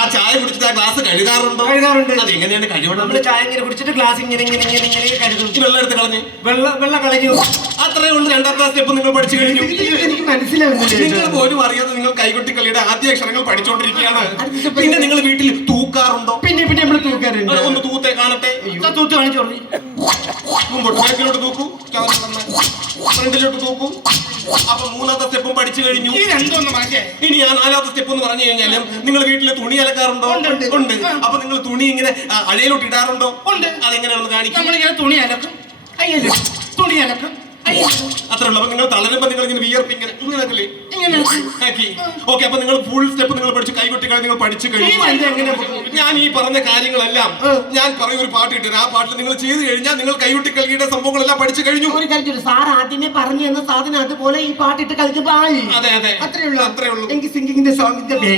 ആ ചായ കുടിച്ചിട്ട് ആ ഗ്ലാസ് കഴുകാറുണ്ടോ? അത് എങ്ങനെയാണ് കഴിവണം? നമ്മള് ചായ ഇങ്ങനെ കുടിച്ചിട്ട് ഗ്ലാസ് ഇങ്ങനെ കഴുകും. വെള്ളം എടുത്ത് കളഞ്ഞു. വെള്ളം കളഞ്ഞു. അത്രേ ഉള്ളൂ. രണ്ടാമത്തെ സ്റ്റെപ്പ് നിങ്ങൾ പഠിച്ചു കഴിഞ്ഞു. എനിക്ക് മനസ്സിലാവുന്നില്ല. നിങ്ങൾ പോലും അറിയാതെ നിങ്ങൾ കൈകൊട്ടി കളിയുടെ ആദ്യ അക്ഷരങ്ങൾ പഠിച്ചുകൊണ്ടിരിക്കുകയാണ്. പിന്നെ നിങ്ങൾ വീട്ടിൽ തൂക്കാറുണ്ടോ? പിന്നെ നമ്മൾ തൂക്കാറുണ്ട്. ഒന്ന് തൂത്തേ കാണട്ടെ. തൂത്ത് കാണിച്ചോളൂ. ബാക്കിലോട്ട് തൂക്കൂ, ഫ്രണ്ടിലോട്ട് തൂക്കൂ. അപ്പൊ മൂന്നാമത്തെ സ്റ്റെപ്പും പഠിച്ചു കഴിഞ്ഞു. ഇനി ആ നാലാമത്തെ സ്റ്റെപ്പ് എന്ന് പറഞ്ഞു കഴിഞ്ഞാലും നിങ്ങൾ വീട്ടില് തുണി അലക്കാറുണ്ടോ? ഉണ്ട്. അപ്പൊ നിങ്ങൾ തുണി ഇങ്ങനെ അഴയിലോട്ട് ഇടാറുണ്ടോ? ഉണ്ട്. അതെങ്ങനെയാണെന്ന് കാണിക്കും. നമ്മളിങ്ങനെ തുണി അലക്കും. തുണി അലക്കും. അത്രേ ഉള്ളൂ. അപ്പൊ നിങ്ങൾ തളരുമ്പോ നിങ്ങൾ ഇങ്ങനെ വിയർപ്പ് ഇങ്ങനെ ആക്കി. ഓക്കെ, അപ്പൊ നിങ്ങൾ ഫുൾ സ്റ്റെപ്പ് നിങ്ങൾ പഠിച്ചു. കൈകൊട്ടിക്കളി നിങ്ങൾ പഠിച്ചു കഴിഞ്ഞു. ഞാൻ ഈ പറഞ്ഞ കാര്യങ്ങളെല്ലാം ഞാൻ പറയും ഒരു പാട്ട് കിട്ടും. ആ പാട്ടിൽ നിങ്ങൾ ചെയ്ത് കഴിഞ്ഞാൽ നിങ്ങൾ കൈകൊട്ടിക്കളിയുടെ സംഭവങ്ങളെല്ലാം പഠിച്ചു കഴിഞ്ഞു. ഒരു കാര്യം, സാർ ആദ്യമേ പറഞ്ഞു തന്ന സാധനം അതുപോലെ ഈ പാട്ടിട്ട് കളിക്കുമ്പോ അതെ അത്രേ ഉള്ളൂ. എനിക്ക് സിംഗിങ്ങിന്റെ സോങ്ങിന്റെ